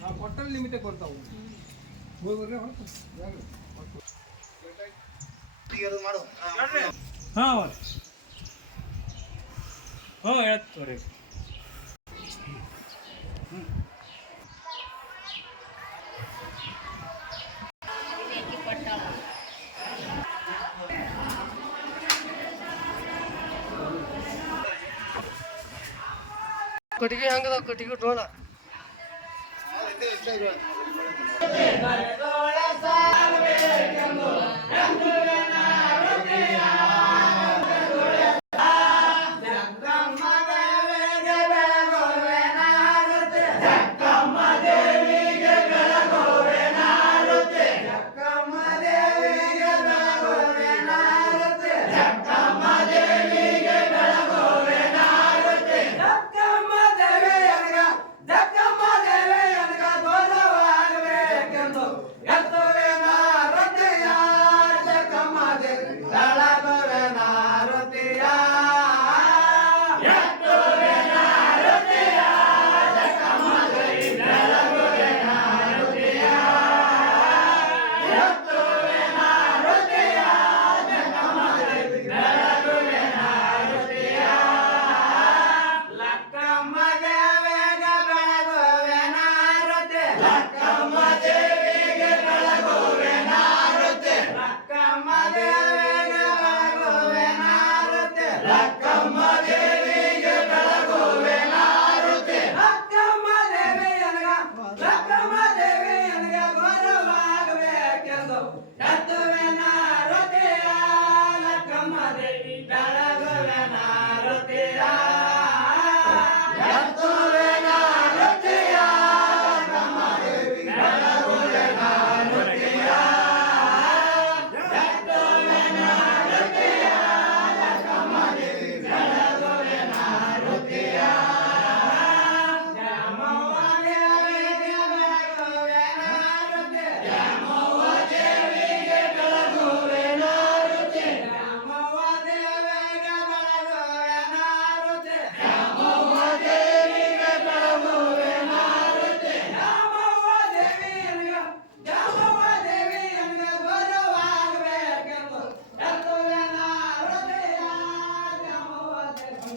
ನಾವು ಕೊಟ್ಟಲ್ಲಿ ಲಿಮಿಟೇ ಕೊಡ್ತಾವು ಹಾಂ ಹ್ಞೂ ಹೇಳ್ತೀವಿ ಕಟ್ಟಿಗೆ ಹಂಗದ ಕಟ್ಟಿಗೆ ಡೋಳ ಮಾಯಮ್ಮ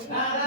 Nada.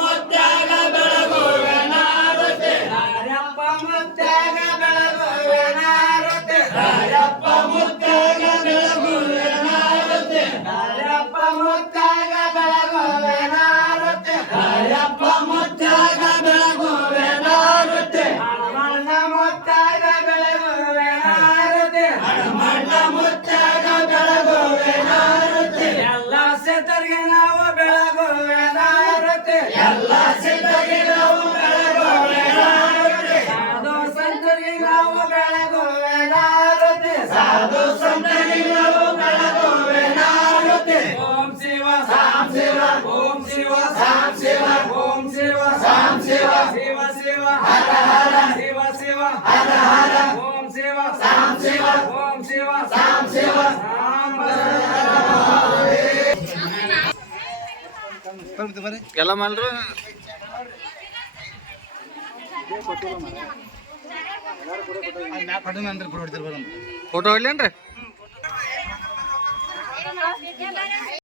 ಬೆಳಗುವೆ ಎಲ್ಲ ಮಾಡ್ರು? ಫೋಟೋ ಹೊಡ್ಲೇನ್ರಿ?